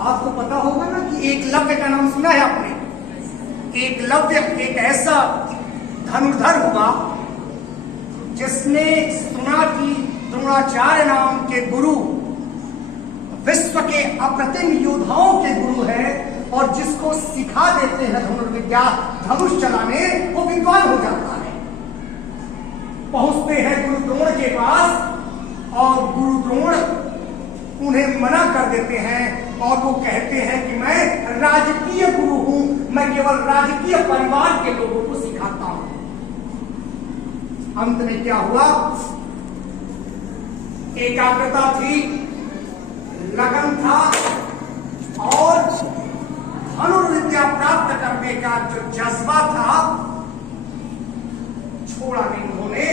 आपको पता होगा ना कि एकलव्य का नाम सुना है आपने। एकलव्य एक ऐसा धनुर्धर हुआ जिसने सुना कि द्रोणाचार्य नाम के गुरु विश्व के अप्रतिम योद्धाओं के गुरु है और जिसको सिखा देते हैं धनुर्विद्या, धनुष चलाने, वो विद्वान हो जाता है। पहुंचते हैं गुरु द्रोण के पास और गुरु द्रोण उन्हें मना कर देते हैं और वो कहते हैं कि मैं राजकीय गुरु हूं, मैं केवल राजकीय परिवार के लोगों को सिखाता हूं। अंत में क्या हुआ? एकाग्रता थी, लगन था और धनुर्विद्या प्राप्त करने का जो जज्बा था छोड़ा नहीं उन्होंने।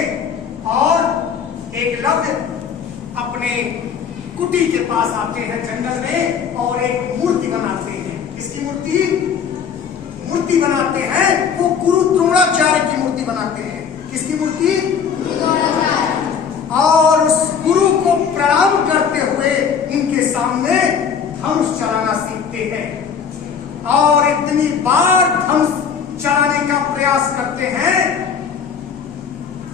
और एकलव्य अपने कुटी के पास आते हैं जंगल में और एक मूर्ति बनाते हैं। किसकी मूर्ति? मूर्ति बनाते हैं, वो गुरु द्रोणाचार्य की मूर्ति बनाते हैं। किसकी मूर्ति? और उस गुरु को प्रणाम करते हुए इनके सामने धनुष चलाना सीखते हैं और इतनी बार धनुष चलाने का प्रयास करते हैं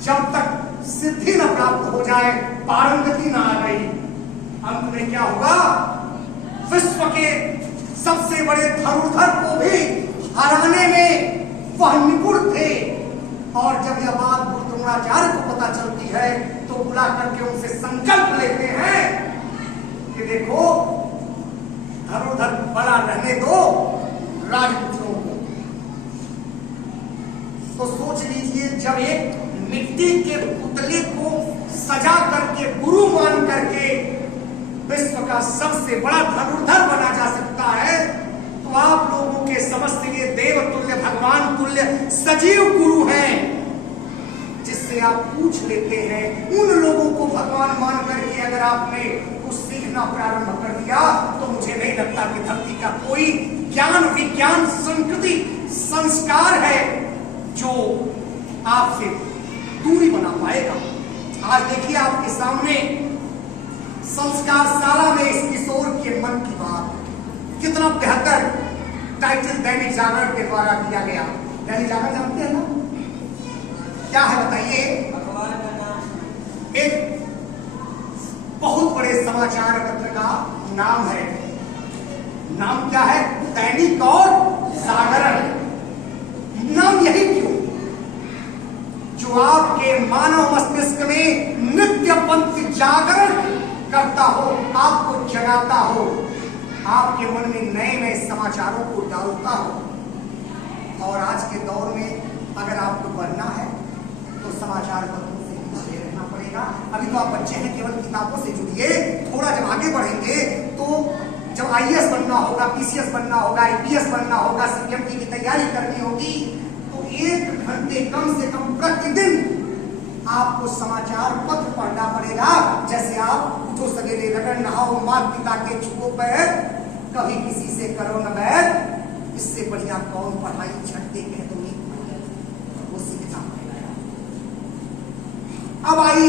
जब तक सिद्धि न प्राप्त हो जाए, पारंगति न आ गई। अंत में क्या हुआ? विश्व के सबसे बड़े धनुर्धर को भी हराने में वह निपुण थे। और जब यह बात गुरु द्रोणाचार्य को पता चलती है तो बुला करके उनसे संकल्प लेते हैं कि देखो, धनुर्धर बना रहने दो राजपुत्रों को। तो सोच लीजिए, जब एक मिट्टी के पुतले को सजा करके गुरु मान करके विश्व का सबसे बड़ा धनुर्धर बना जा सकता है, तो आप लोगों के समझ से ये देव तुल्य, भगवान तुल्य सजीव गुरु हैं जिससे आप पूछ लेते हैं। उन लोगों को भगवान मान करके अगर आपने कुछ सीखना प्रारंभ कर दिया तो मुझे नहीं लगता कि धरती का कोई ज्ञान, विज्ञान, संस्कृति, संस्कार है जो आपसे दूरी बना पाएगा। आज देखिए आपके सामने संस्कार शाला में इस किशोर के मन की बात, कितना बेहतर टाइटल दैनिक जागरण के द्वारा दिया गया। दैनिक जागरण जानते हैं ना, क्या है बताइए? एक बहुत बड़े समाचार पत्र का नाम है। नाम क्या है? दैनिक और जागरण। नाम यही क्यों? जो आपके मानव मस्तिष्क में नित्य पंथ जागरण करता हो, आपको जगाता हो, आपके मन में नए नए समाचारों को डालता हो। और आज के दौर में अगर आपको बढ़ना है तो समाचार पत्रों से जुड़े रहना पड़ेगा। अभी तो आप बच्चे हैं, केवल किताबों से जुड़िए। थोड़ा जब आगे बढ़ेंगे तो जब आईएएस बनना होगा, पीसीएस बनना होगा, आईपीएस बनना होगा, सीएमटी की तैयारी करनी होगी, तो 1 घंटे कम से कम प्रतिदिन आपको समाचार पत्र पढ़ना पड़ेगा। जैसे आप उठो सवेरे, रगड़ नहाओ, माता पिता के छुओ पैर, कभी किसी से करो न बैर, इससे बढ़िया कौन पढ़ाई छठते कह दो, वो सीखना पड़ेगा। अब आई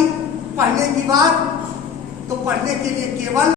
पढ़ने की बात, तो पढ़ने के लिए केवल